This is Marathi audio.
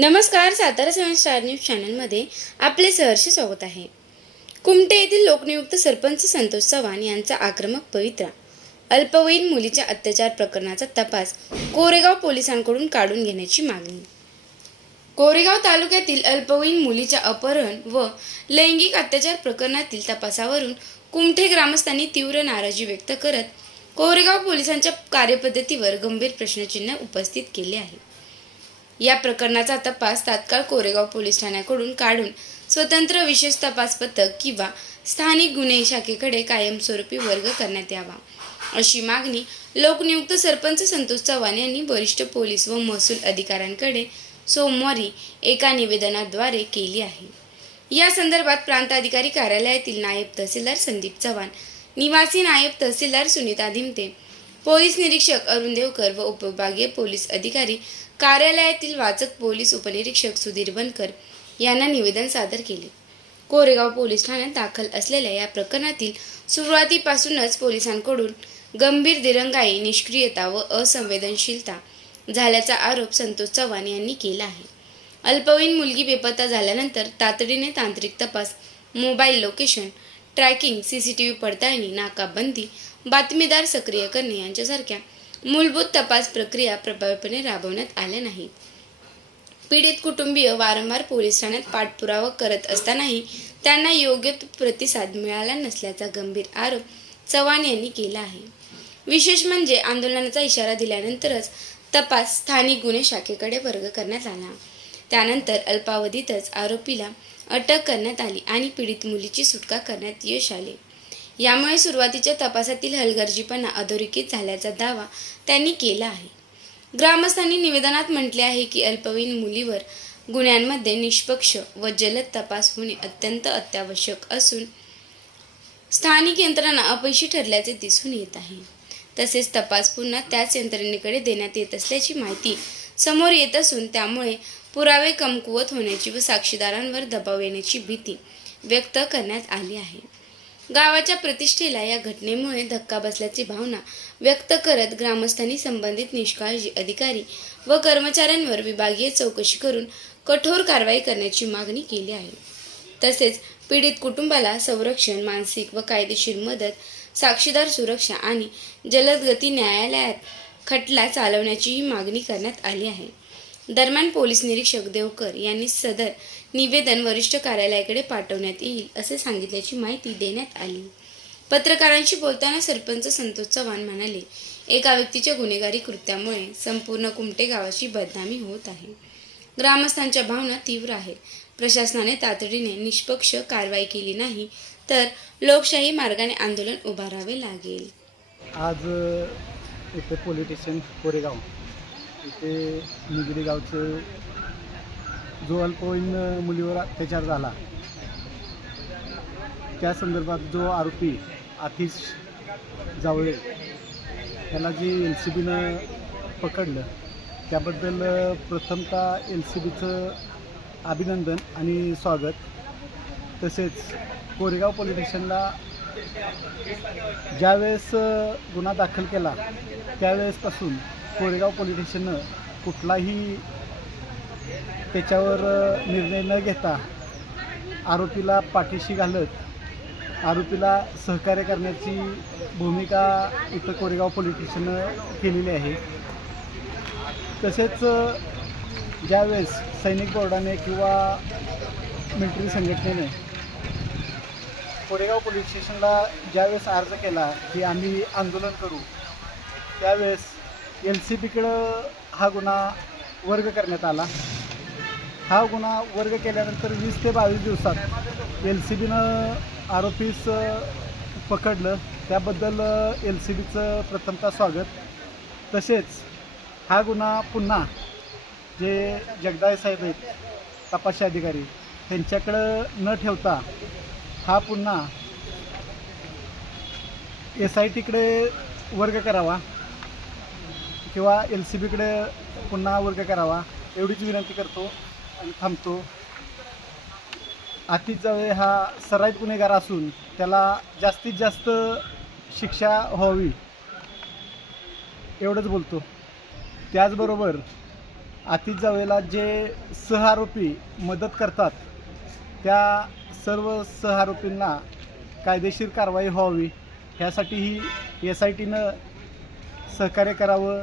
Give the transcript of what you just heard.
नमस्कार. सातारा 7 स्टार न्यूज चॅनलमध्ये आपले सहर्ष स्वागत आहे. कुमटे येथील लोकनियुक्त सरपंच संतोष चव्हाण यांचा आक्रमक पवित्रा. अल्पवयीन मुलीच्या अत्याचार प्रकरणाचा तपास कोरेगाव पोलिसांकडून काढून घेण्याची मागणी. कोरेगाव तालुक्यातील अल्पवयीन मुलीच्या अपहरण व लैंगिक अत्याचार प्रकरणातील तपासावरून कुमठे ग्रामस्थांनी तीव्र नाराजी व्यक्त करत कोरेगाव पोलिसांच्या कार्यपद्धतीवर गंभीर प्रश्नचिन्ह उपस्थित केले आहे. या प्रकरणाचा तपास तात्काळ कोरेगाव पोलीस ठाण्याकडून काढून स्वतंत्र विशेष तपास पथक किंवा स्थानिक गुन्हे शाखेकडे कायमस्वरूपी वर्ग करण्यात यावा, अशी मागणी लोकनियुक्त सरपंच संतोष चव्हाण यांनी वरिष्ठ पोलीस व महसूल अधिकाऱ्यांकडे सोमवारी एका निवेदनाद्वारे केली आहे. या संदर्भात प्रांताधिकारी कार्यालयातील नायब तहसीलदार संदीप चव्हाण, निवासी नायब तहसीलदार सुनीता धिमते, पोलीस निरीक्षक अरुण देवकर व उपविभागीय पोलीस अधिकारी कार्यालयातील वाचक पोलीस उपनिरीक्षक सुधीर बनकर यांना निवेदन सादर केले. कोरेगाव पोलीस ठाण्यात दाखल असलेल्या या प्रकरणातील सुरुवातीपासूनच पोलिसांकडून गंभीर दिरंगाई, निष्क्रियता व असंवेदनशीलता झाल्याचा आरोप संतोष चव्हाण यांनी केला आहे. अल्पवयीन मुलगी बेपत्ता झाल्यानंतर तातडीने तांत्रिक तपास, मोबाईल लोकेशन ट्रॅकिंग, सीसीटीव्ही पडताळणी, नाकाबंदी, बातमीदार सक्रिय करणे यांच्यासारख्या मूलभूत तपास प्रक्रिया प्रभावीपणे राबवण्यात आल्या नाहीत. पीडित कुटुंबीय वारंवार पोलीस ठाण्यात पाठपुरावा करत असतानाही त्यांना योग्य प्रतिसाद मिळाला नसल्याचा गंभीर आरोप चव्हाण यांनी केला आहे. विशेष म्हणजे आंदोलनाचा इशारा दिल्यानंतरच तपास स्थानिक गुन्हे शाखेकडे वर्ग करण्यात आला. त्यानंतर अल्पावधीतच आरोपीला अटक करण्यात आली आणि पीडित मुलीची सुटका करण्यात यश आले. यामुळे सुरुवातीच्या तपासातील हलगर्जीपणा अधोरेखित झाल्याचा दावा त्यांनी केला आहे. ग्रामस्थांनी निवेदनात म्हटले आहे की अल्पवयीन मुलीवर गुन्ह्यांमध्ये निष्पक्ष व जलद तपास होणे अत्यंत अत्यावश्यक असून स्थानिक यंत्रणा अपयशी ठरल्याचे दिसून येत आहे. तसेच तपास पुन्हा त्याच यंत्रणेकडे देण्यात येत असल्याची माहिती समोर येत असून त्यामुळे पुरावे कमकुवत होण्याची व साक्षीदारांवर दबाव येण्याची भीती व्यक्त करण्यात आली आहे. गावाच्या प्रतिष्ठेला या घटनेमुळे धक्का बसल्याची भावना व्यक्त करत ग्रामस्थांनी संबंधित निष्काळजी अधिकारी व कर्मचाऱ्यांवर विभागीय चौकशी करून कठोर कारवाई करण्याची मागणी केली आहे. तसेच पीडित कुटुंबाला संरक्षण, मानसिक व कायदेशीर मदत, साक्षीदार सुरक्षा आणि जलद गती न्यायालयात खटला चालवण्याचीही मागणी करण्यात आली आहे. दरम्यान पोलीस निरीक्षक देवकर यांनी सदर निवेदन वरिष्ठ कार्यालयाकडे पाठवण्यात येईल असे सांगितल्याची माहिती देण्यात आली. पत्रकारांशी बोलताना सरपंच संतोष चव्हाण म्हणाले, एका व्यक्तीच्या गुन्हेगारी कृत्यामुळे संपूर्ण कुमटे गावाची बदनामी होत आहे. ग्रामस्थांच्या भावना तीव्र आहेत. प्रशासनाने तातडीने निष्पक्ष कारवाई केली नाही तर लोकशाही मार्गाने आंदोलन उभारावे लागेल. आज इथे पोलीस स्टेशन कोरेगाव इथे निगडी गावचं जो अल्पवयीन मुलीवर अत्याचार झाला त्या संदर्भात जो आरोपी आतिश जावळे त्याला जी LCBनं पकडलं त्याबद्दल प्रथमतः LCBचं अभिनंदन आणि स्वागत. तसेच कोरेगाव पोलीस स्टेशनला ज्यावेळेस गुन्हा दाखल केला त्यावेळेसपासून कोरेगाव पोलीस स्टेशननं कुठलाही त्याच्यावर निर्णय न घेता आरोपीला पाठीशी घालत आरोपीला सहकार्य करण्याची भूमिका इथं कोरेगाव पोलीस स्टेशननं केलेली आहे. तसेच ज्यावेळेस सैनिक बोर्डाने किंवा मिलिटरी संघटनेने कोरेगाव पोलीस स्टेशनला ज्यावेळेस अर्ज केला की आम्ही आंदोलन करू त्यावेळेस LCBकडं हा गुन्हा वर्ग करण्यात आला. हा गुन्हा वर्ग केल्यानंतर 20 ते 22 दिवसात LCBनं आरोपीस पकडलं. त्याबद्दल LCBचं प्रथमतः स्वागत. तसेच हा गुन्हा पुन्हा जे जगदाळे साहेब आहेत तपासी अधिकारी त्यांच्याकडं न ठेवता हा पुन्हा SITकडे वर्ग करावा किंवा LCBकडे पुन्हा वर्ग करावा एवढीच विनंती करतो आणि थांबतो. आतिश जावळे हा सराईत गुन्हेगार असून त्याला जास्तीत जास्त शिक्षा व्हावी एवढंच बोलतो. त्याचबरोबर आतिश जावेला जे सहआरोपी मदत करतात त्या सर्व सहआरोपींना कायदेशीर कारवाई व्हावी ह्यासाठी ही SITनं सहकार्य करावं